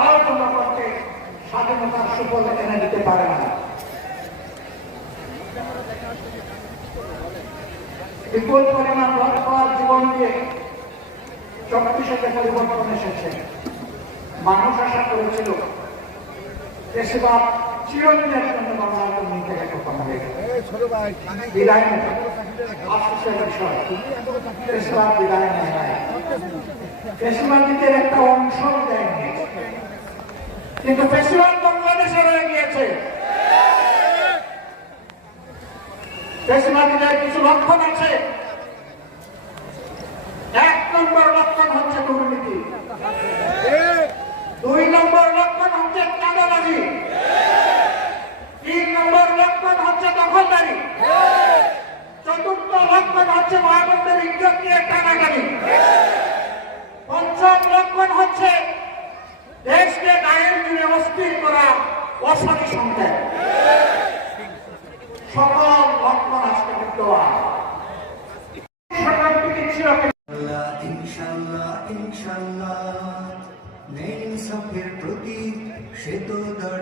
তারাও জনগণকে স্বাধীনতার সুফল এনে দিতে পারে না। বিপুল পরিমাণ রক্ত আর জীবন দিয়ে চব্বিশে পরিবর্তন এসেছে। মানুষ আশা করেছিল বেশিরভাগ চিরদিনের জন্য বাংলার জমি থেকে খতম হয়ে গেছে, বিদায় নেই। আফসোসের বিষয়, বেশিরভাগ বিদায় নেয় নাই, বেশিরভাগ দিকের একটা অংশ বিদায় নিয়েছে, কিন্তু বেশিরভাগ বাংলাদেশে রয়ে গিয়েছে। বেশিরভাগের কিছু লক্ষণ আছে। 1 নম্বর লক্ষণ হচ্ছে দুর্নীতি, 2 নম্বর লক্ষণ হচ্ছে চাঁদাবাজি, 3 নম্বর লক্ষণ হচ্ছে দখলদারি, 4র্থ লক্ষণ হচ্ছে মহাবন্ধের ইজ্জত নিয়ে টানাটানি, 5ম লক্ষণ হচ্ছে দেশকে গায়ের জুড়ে অস্থির করা অশনি সংখ্যা। সকল লক্ষণ আজকে বিদ্যমান। ইনশাআল্লাহ ইনশাআল্লাহ নেই সফের প্রতীক সে তো দাঁড়িয়ে